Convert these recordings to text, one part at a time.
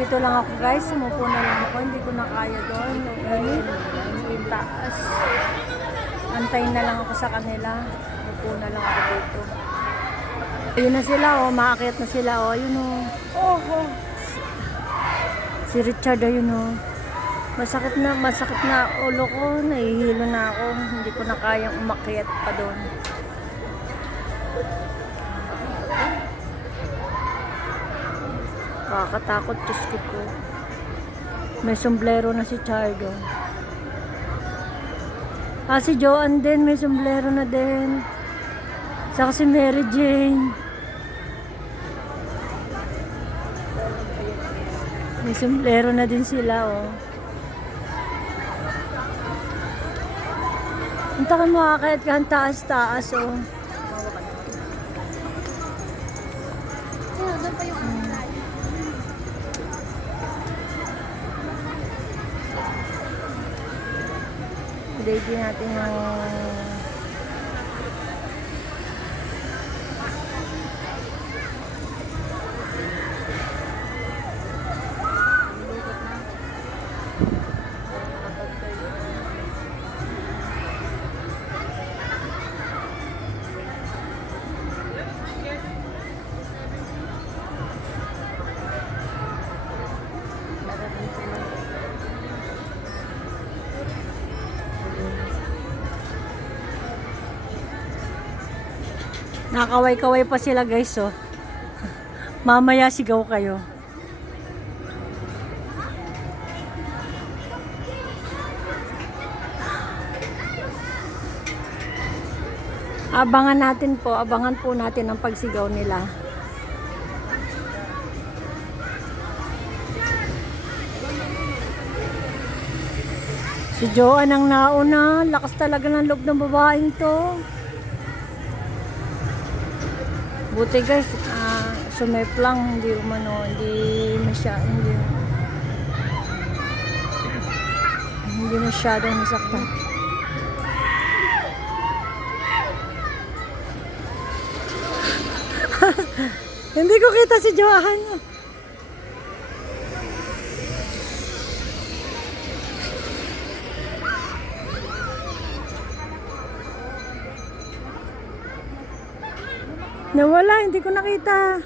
Dito lang ako guys, sumupo na lang ako. Hindi ko na kaya doon. Yung taas. Antayin na lang ako sa kanila. Sumupo na lang ako dito. Ayun na sila oh, maakyat na sila oh. Ayun oh. Oh. Si Richard ayun oh. Masakit na ulo ko. Nahihilo na ako. Hindi ko na kayang umakyat pa doon. Kakatakot, Diyos ko po. May sombrero na si Chardo. Si Joanne din, may sombrero na din. Saka si Mary Jane. May sombrero na din sila, oh. Punta ka mo, kahit ka taas-taas, oh. Doon pa yung Ready natin yung nakakaway-kaway pa sila guys oh. Mamaya sigaw kayo. Abangan po natin ang pagsigaw nila. Si Joanne ang nauna, lakas talaga ng loob ng babaeng to. Buti guys, sumeplang, hindi masyadong nasaktan. Hindi ko kita si Joanne. Nawala, hindi ko nakita.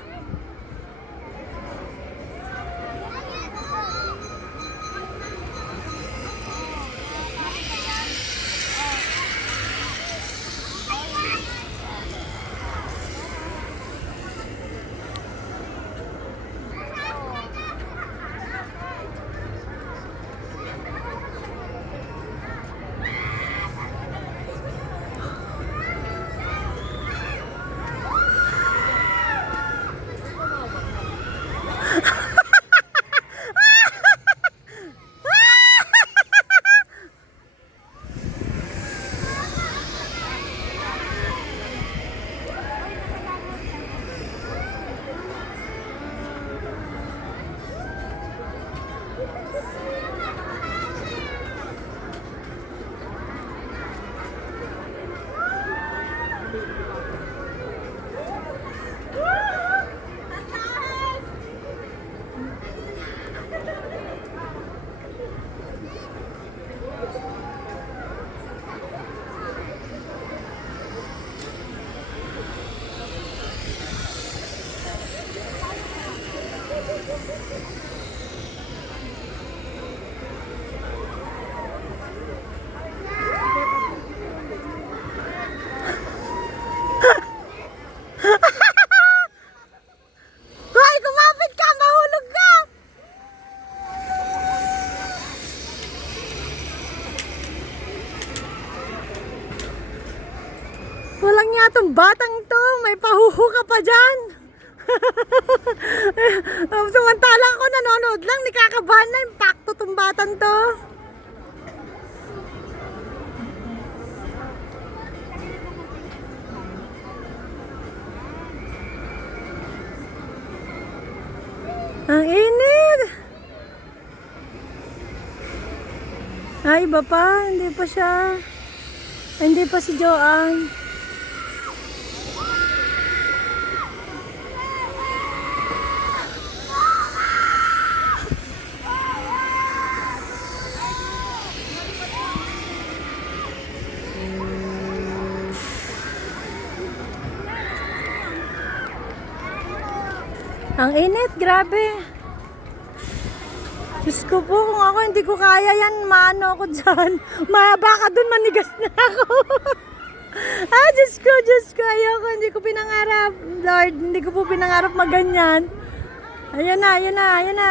Walang nga tong batang to. May pahuhu ka pa dyan. Samantala ako nanonood lang. Nikakabahan na. Impacto tong batang to. Ang init. Ay, iba pa. Hindi pa siya. Hindi pa si Joanne. Ang init, grabe. Diyos ko po, kung ako hindi ko kaya yan, maano ako dyan. Baka dun manigas na ako. Diyos ko, ayoko, hindi ko pinangarap. Lord, hindi ko po pinangarap maganyan. Ayan na, ayan na, ayan na.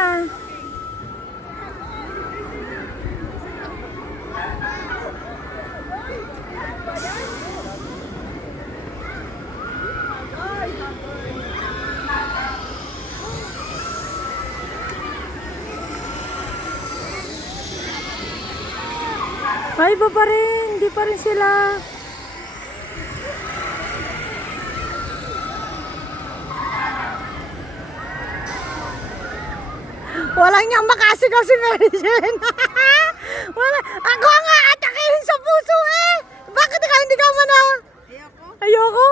Ay, iba pa rin. Hindi pa rin sila. Walang niyang makasigaw si Mary Jane. Wala. Ako nga atakihin sa puso eh. Bakit hindi ka man Ayoko. Ayoko.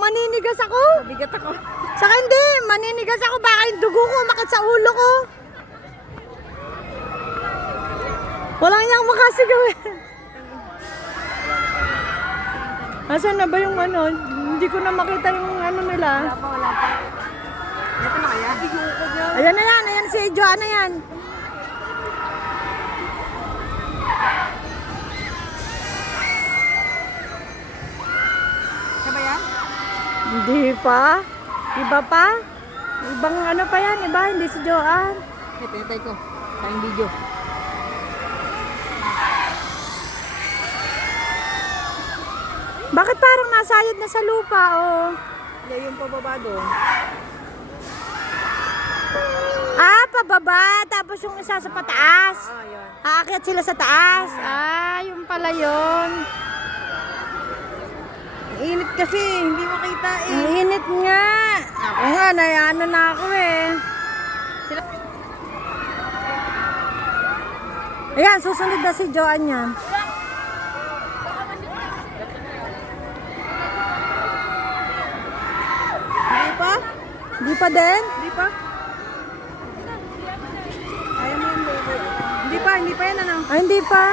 Maninigas ako. Mabigat ako. Saka hindi. Maninigas ako. Baka yung dugo ko umakit sa ulo ko. Walang niyang makasigaw eh. Asan na ba yung ano? Hindi ko na makita yung ano nila. Wala pa. Ito na kaya? Ayoko dyan. Ayan na yan. Ayan si Joanna yan. Siya ba yan? Hindi pa. Iba pa. Ibang ano pa yan. Iba. Hindi si Joanne. Ito ko. Tayong video. Bakit parang nasayad na sa lupa? Oh. Yan yung pababa doon. Pababa. Tapos yung isa sa pataas. Yan. Aakyat sila sa taas. Yung pala yun. Init kasi. Hindi makita eh. Ang init nga. Ako nga, nayano na ako eh. Ayan, susunod na si Joanne yan. Hindi pa? Di pa din? Hindi pa? Ayaw mo yung baby. Hindi pa yan ano. Ay, hindi pa.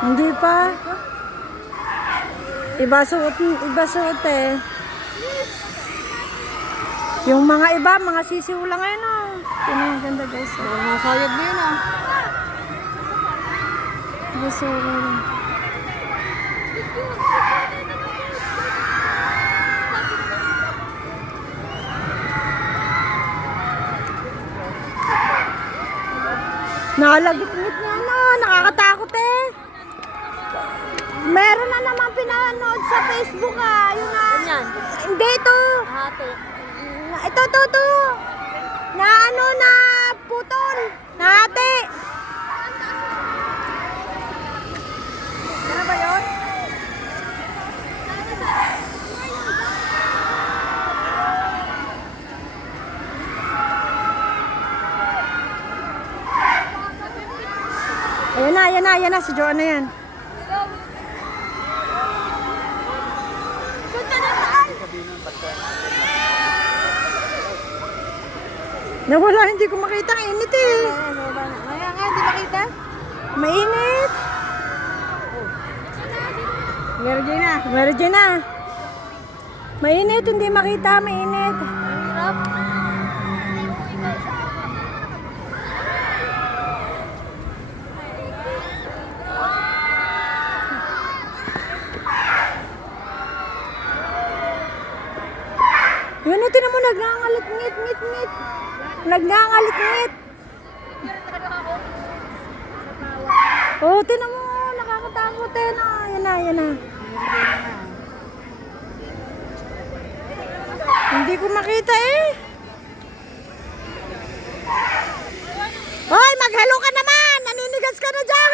Hindi pa. Iba suot eh. Yung mga iba, mga sisiw lang ngayon oh. Yan ang ganda guys. Oh. Masayad na yun ah. Gusto ko rin. Nalagit-ngit nga na, nakakatakot eh. Meron na naman pinanood sa Facebook yun na. Ganyan. Hindi ito. Hati. Ito. Na ano na putol. Na ate. Ano ba yun? Ayan na, si Joanna yan. Nawala, hindi ko makita. Ang init eh. Maya nga, hindi makita. Mainit. Meron dyan na. Meron dyan na. Mainit, hindi makita. Mainit. Yun, tinan mo, nagngangalit-ngit. Nagngangalit-ngit. Oh, tinan mo, nakakatakot eh. Yan na. Hindi ko makita eh. Hoy, maghalo ka naman! Naninigas ka na dyan!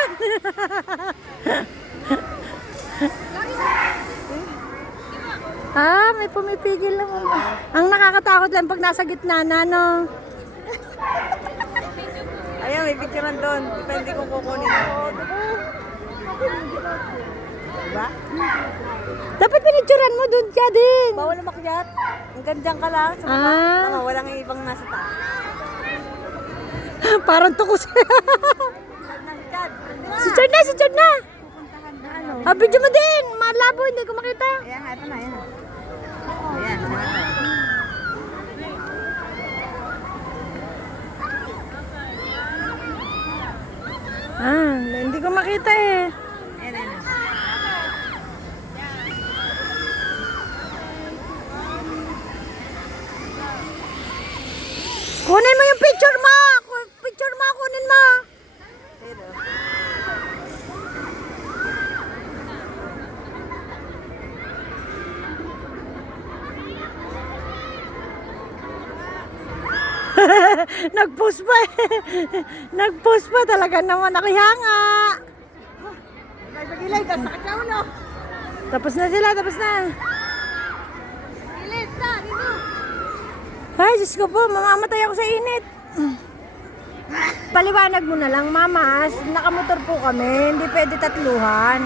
May pumipigil lang. Ang nakakatakot lang pag nasa gitna na, no? Ayun, may picturean doon. Depende kung kukunin. Diba? Dapat pinicturan mo, doon ka din. Bawal umakyat. Hanggang dyan ka lang. Sa Ah. walang ibang nasa taas. Parang tukos. Nagkad. Si Chad na! Pupuntahan na. Ah, video mo din! Malabo, hindi ko makita. Ayan, ito na, ayan. Ayan, Ah, hindi ko makita eh. ayan, ayan. Kunin mo yung picture mo! Picture mo, kunin mo! Nag-post pa eh. Nag-post pa talaga naman nakihanga. Pagilay, sakit sa ulo. Tapos na sila, tapos na. Gilid na, dito. Ay, Diyos ko po, mamamatay ako sa init. Paliwanag mo na lang, mamas. Nakamotor po kami, hindi pwede tatluhan.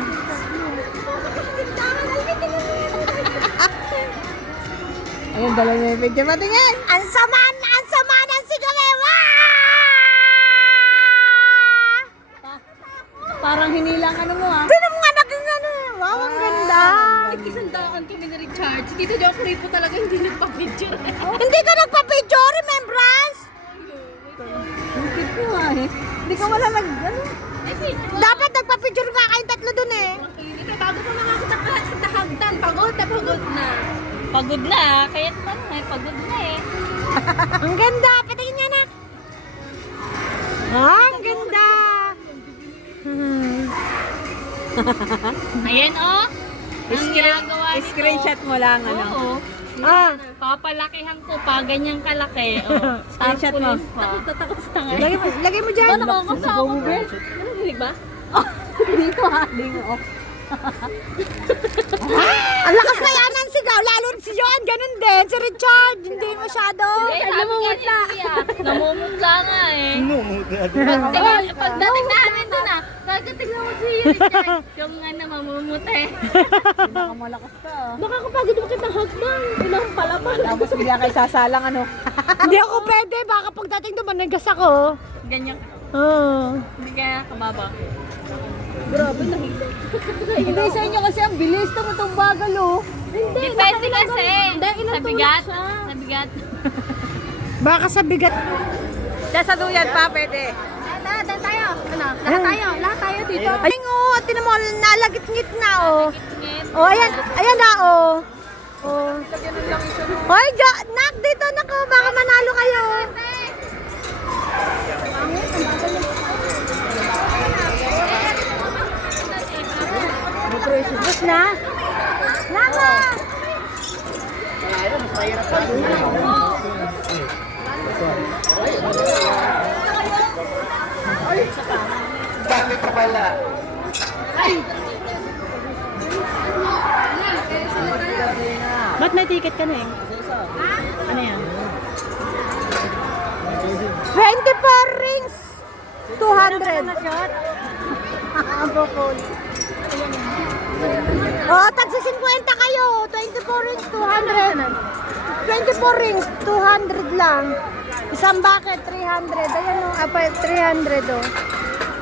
Ayan, dala niya yung picture. Patingin! Ang sama ng sigamewa! Parang hinilang ano mo ah. Sino mga naging ano? Wow, ang ganda. Nag-isandaan kami ni Richard. Si Tito Joffrey po talaga hindi nagpa-picture. Hindi ka nagpa-picture, remembrance? Hintid ko ah eh. Hindi ka wala nag, ano? Ay, picture. Dapat nagpa-picture ka kayong tatlo dun eh. Makinig ka. Bago pa mga nakahagdan. Pagod na, pagod na. Pagod na. Kaya naman may pagod na eh. Ang ganda. Patingin niya na. Ah, ang ganda. Ayan oh. Ang ginagawa nito. Screenshot mo lang ano. Oo. Ah, Papalakihan ko pa, ganyan kalaki. Oh. Screenshot mo. Takot sa tanga. lagay mo dyan. Nakakasa ako. Narinig ba? Hindi ko ha, hindi ko. Ang lakas kaya ng sigaw. Lalo si John, ganun din. Si Richard, hindi masyado. Namumutla. Namumutla nga eh. Pagdating namin doon ah, nagkatignan ko si Richard. Yung nga na mamumute. Nakamalakas ka ah. Baka kapagod mo kitang hagdan. Ilang palaman. Tapos bigla kayo sasalang ano. Hindi ako pwede. Baka pagdating doon, managas ako. Ganyan. Oo. Hindi kaya kababa. Hindi sa inyo kasi ang bilis itong bagal oh. Depende kasi. Sa bigat. Sa bigat. Baka sa bigat. Diyan sa duyan pa pwede. Lahat tayo. Ano? Lahat tayo dito. Ay, oh, tinan mo, nalagit-ngit na, oh. Ngit. Oh, ayan, ayan na, oh. Oh. Hoy, nak, dito na ko, baka manalo kayo. Bus na. Nama! Bakit pala? Ba't may ticket ka na eh? Ano yan? 24 rings! 200. Oh, tagsi 50 kayo. 24 rings, 200. 24 rings, 200 lang. Isang bucket, 300. Ayan o, 300 o.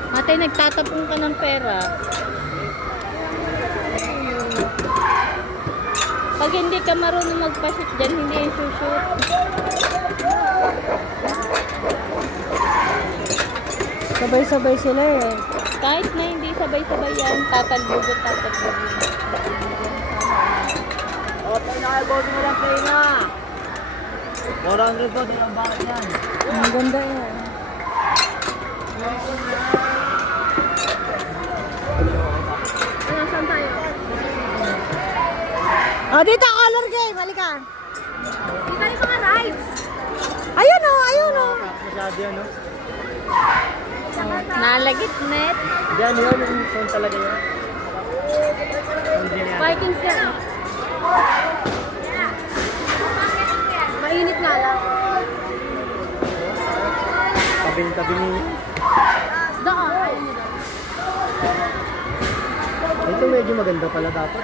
Ate, nagtatapong ka ng pera. Pag hindi ka marunong magpa-shoot dyan, hindi yung shoot. Sabay-sabay sila eh. Kahit na hindi sabay-sabay yan, tatalbugot. O, tayo na kayo, boss mo lang play na. 400 po, ang bakit yan. Ang ganda yan. Saan tayo? Oh, dito, color game. Halika. Hindi tayo mga rides. Ayun o, ayun o. Masyado yan, no? Nalagit net. Yan, yun, yung phone talaga yun. Hindi yan. Vikings ka. Mainit nga lang. Tabi ni... Doon. Ito medyo maganda pala dapat.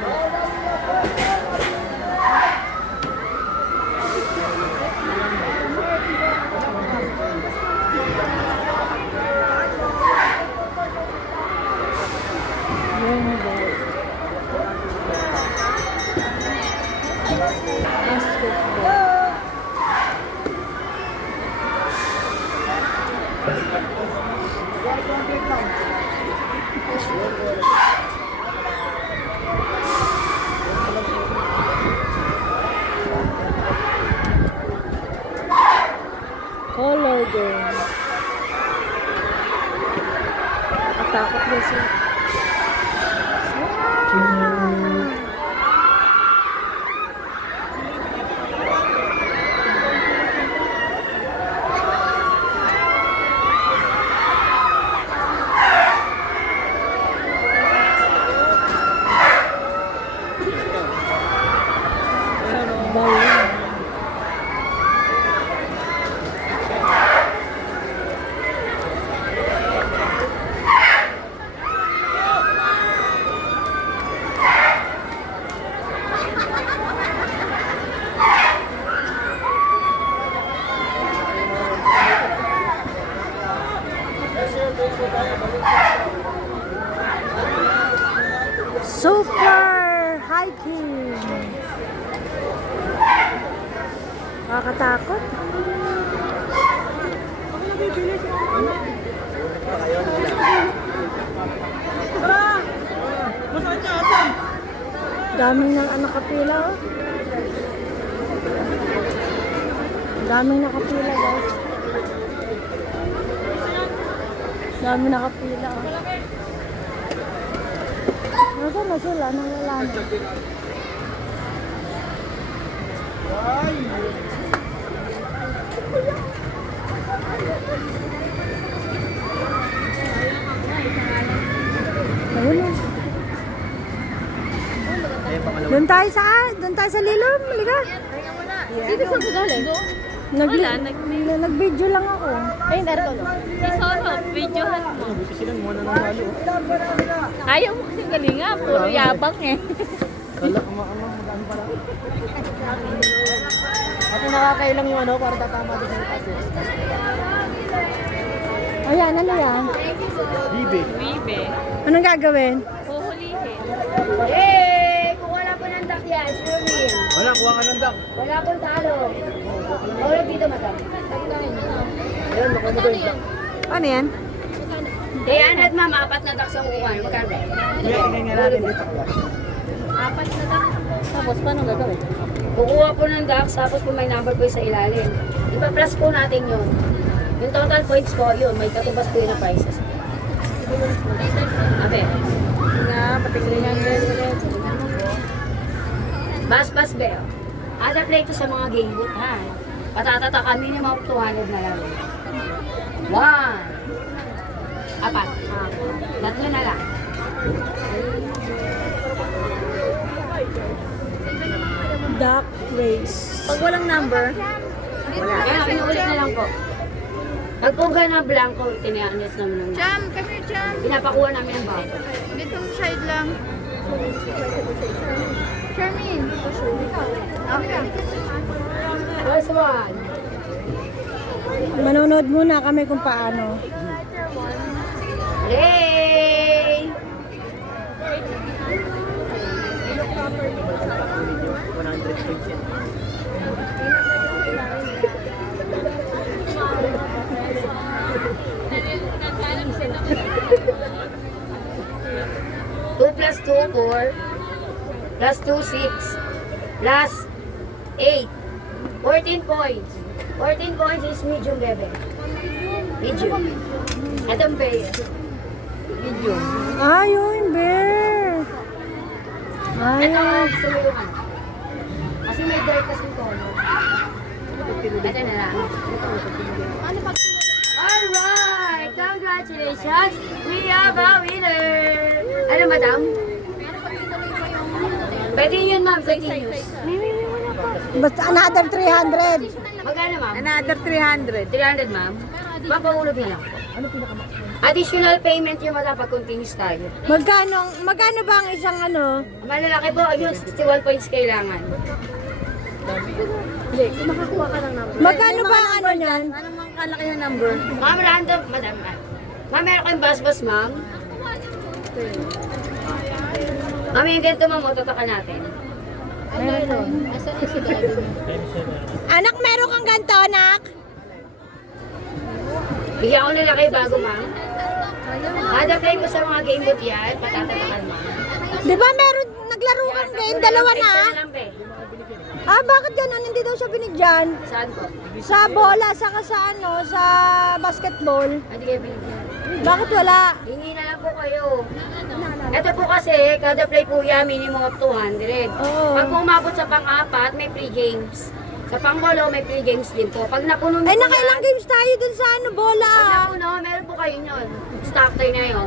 dessert. Balloon. Super hiking. Nakakatakot. Daming nang nakapila, oh. Daming nakapila, guys. Daming nakapila, oh. Nasaan na sila? Nawala na. Ayun na. Doon tayo sa lilom. Halika. Dito sa galing? Nag-video lang ako. Ay, naroon. Si Solo, videohan mo. Ayaw mo kasi galinga, puro yabang eh. Ako nakakailang yung ano, para tatama doon sa itaas eh. Ayan, ano yan? Bibe. Bibe. Anong gagawin? Huhulihin. Eh, kung wala po ng dakya, swimming. Wala, kuha ka ng dak. Wala pong talo. Wala dito, madam. Ayan, nakuha mo doon yung dak. Ano yan? 300, ma'am. 4 na dak sa kukuha. Magkano? Tingnan nga natin dito. Apat na lang. Tapos, paano gagawin? Kukuha po ng dak, tapos po may number po sa ilalim. Ipa-plus po natin yun. Yung total points po, yun. May katubas po yun na prices. Abe. Nga, pati 300. Bas, be. Ada play to sa mga game boot, ha? Patatata kami ni mga 200 na lang. 1. 4. 3 na lang. Duck race. Pag walang number, Wala. Kaya pinuulit na lang po. Pag po na blanco, tinianis namin ng Jam, kami Jam. pinapakuha namin ng bawang. Ditong side lang. Charmin. Okay. First one. Manonood muna kami kung paano. Yay! 2 plus 2, 4. Plus 2, 6. Plus 8. 14 points. 14 points is medium, bebe. Medium. Atong bear. Medium. Ayun, bear. Ito Ayun. ang sumilungan. Kasi may dark kasi tono. Ito na lang. Alright! Congratulations! We have a winner! Ano, madam? Pwede yun, ma'am. Continuous. Basta another 300. Magkano, ma'am? Another 300. 300, ma'am. Papahulog na lang. Additional payment yung wala pag continuous tayo. Magkano ba ang isang ano? Malalaki po, ayun, 61 points kailangan. Magkano ba ang ano niyan? Anong mga kalaki na number? Ma'am, random, madam. Ma'am, meron kayong bus-bus, ma'am? Ma'am, yung ganito, ma'am, matatakan natin. Anak, meron kang ganito, anak? Bigyan ko nila kayo bago, ma'am. Ada play mo sa mga game boot yan, patatatakan, ma'am. Di ba meron, naglaro kang game, dalawa na? Isa na lang, be. Ah, bakit gano'n? Hindi daw siya binigyan. Saan po? Sa bola, saka sa ano, sa basketball. Hindi kayo binigyan. Bakit wala? Hingi na lang po kayo. Ito po kasi, kada play po yan, minimum of 200. Oo. Pag umabot sa pang-apat, may free games. Sa pang-bolo, may free games din po. Pag napuno Ay, po nakailang games tayo dun sa ano, bola. Pag napuno, meron po kayo yun. Stock tayo na yun.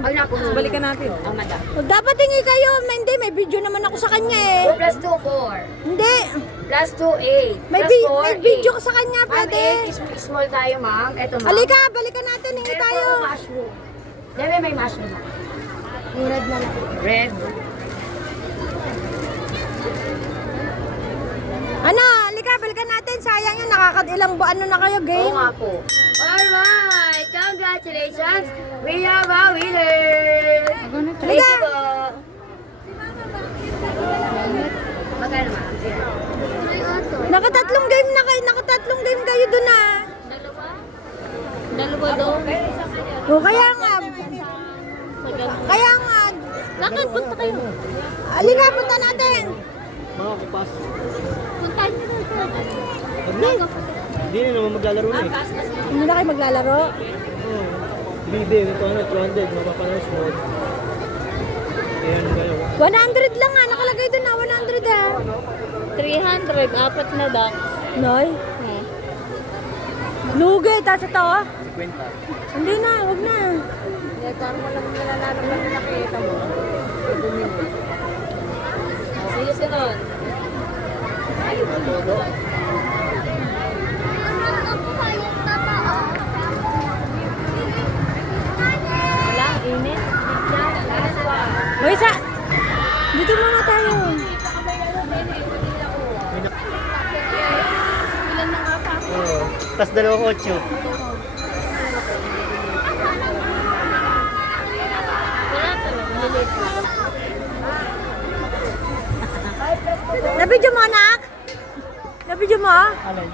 Pag napuno. Balikan natin. Oh, madam. Dapat hingi kayo. Hindi, may video naman ako sa kanya eh. 2 plus 2, 4. Hindi. Plus 2, 8. May, Plus 4, may video ko sa kanya, Ma'am, pwede. 8 is small tayo, ma'am. Ito, ma'am. Halika, balikan natin, hingi Meron tayo. po mushroom. Debe may mushroom. Yung red na lang. Red. Ano, halika, balikan natin. Sayang yun, nakakadilang ano na kayo, Oo game. nga po. Alright! Congratulations! We have a winner! Thank you po. Magkano, ma'am? Nakatatlong game na kayo, nakatatlong game kayo dun ah. Dalawa daw. O kaya nga. Kaya nga. Lakad, punta kayo. Halika, punta natin. Mga kupas. Puntahan nyo doon. Wag na. Hindi na naman maglalaro na eh. Hindi na kayo maglalaro. Oo. Bibi, ito ano, 200. Mapapalas mo. Ayan kayo. 100 lang ah, nakalagay dun ah, 100 ah. 300, apat na duck. Noy, lugi, tapos ito ah. 50. Hindi na, wag na. Sige, sunod. Wala, init. Uy, dito muna tayo. Oo. Tapos 2.8. Wala talaga. Maliit lang. Nabidyo mo, anak? Nabidyo mo? Alin?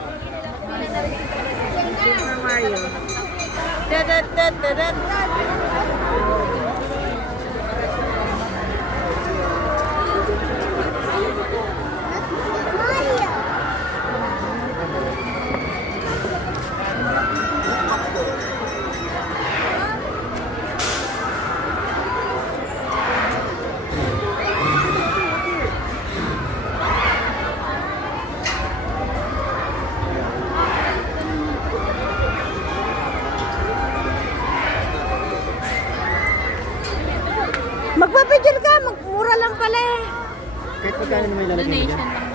Magpapicture ka, magmura lang pala eh. Kahit magkano naman ilalagay mo dyan?